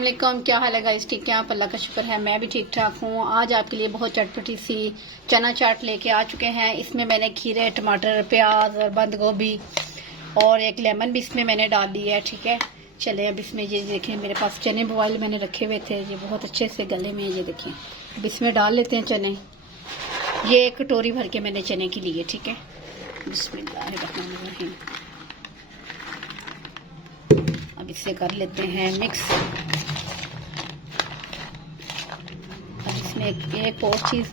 अस्सलाम वालेकुम, क्या हाल है गाइस? ठीक है आप? अल्लाह का शुक्र है मैं भी ठीक ठाक हूँ। आज आपके लिए बहुत चटपटी सी चना चाट लेके आ चुके हैं। इसमें मैंने खीरे, टमाटर, प्याज और बंद गोभी और एक लेमन भी इसमें मैंने डाल दिया है। ठीक है, चले अब इसमें ये देखें, मेरे पास चने बॉयल मैंने रखे हुए थे, ये बहुत अच्छे से गले में, ये देखें। अब इसमें डाल लेते हैं चने। ये एक कटोरी भर के मैंने चने के लिए। ठीक है, बिस्मिल्लाहिर्रहमानिर्रहीम। अब इसे कर लेते हैं मिक्स। अब इसमें एक और चीज़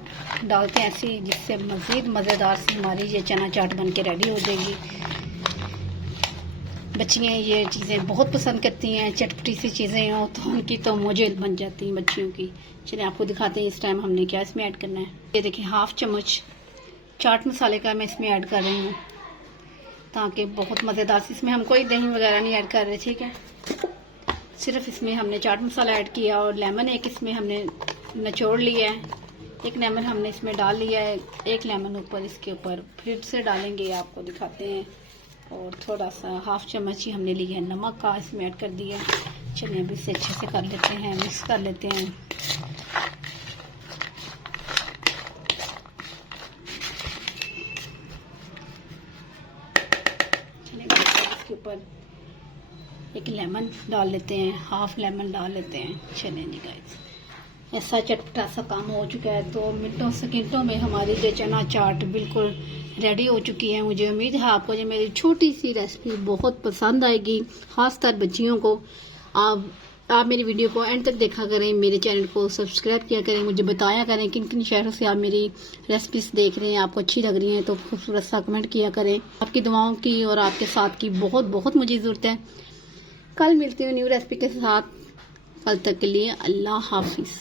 डालते हैं ऐसी, जिससे मज़ीद मज़ेदार सी हमारी ये चना चाट बन के रेडी हो जाएगी। बच्चियाँ ये चीज़ें बहुत पसंद करती हैं, चटपटी सी चीज़ें हो तो उनकी तो मौजें बन जाती हैं बच्चियों की। चलिए आपको दिखाते हैं इस टाइम हमने क्या इसमें ऐड करना है। ये देखिए, हाफ चम्मच चाट मसाले का मैं इसमें ऐड कर रही हूँ, ताकि बहुत मज़ेदार सी। इसमें हम कोई दही वगैरह नहीं ऐड कर रहे, ठीक है। सिर्फ इसमें हमने चाट मसाला ऐड किया और लेमन एक इसमें हमने निचोड़ लिया है। एक लेमन हमने इसमें डाल लिया है, एक लेमन ऊपर इसके ऊपर फिर से डालेंगे, आपको दिखाते हैं। और थोड़ा सा हाफ चम्मच ही हमने लिया है नमक का, इसमें ऐड कर दिया। चलिए अभी इसे अच्छे से कर लेते हैं, मिक्स कर लेते हैं। इसके ऊपर एक लेमन डाल लेते हैं, हाफ लेमन डाल लेते हैं। चलिए जी गाइस, ऐसा चटपटा सा काम हो चुका है। तो मिनटों सेकंडों में हमारी ये चना चाट बिल्कुल रेडी हो चुकी है। मुझे उम्मीद है आपको ये मेरी छोटी सी रेसिपी बहुत पसंद आएगी, खासकर बच्चियों को। आप मेरी वीडियो को एंड तक देखा करें, मेरे चैनल को सब्सक्राइब किया करें, मुझे बताया करें किन किन शहरों से आप मेरी रेसिपीज देख रहे हैं, आपको अच्छी लग रही हैं तो खूबसूरत सा कमेंट किया करें। आपकी दुआओं की और आपके साथ की बहुत बहुत मुझे ज़रूरत है। कल मिलती हूँ न्यू रेसिपी के साथ, कल तक के लिए अल्लाह हाफिज़।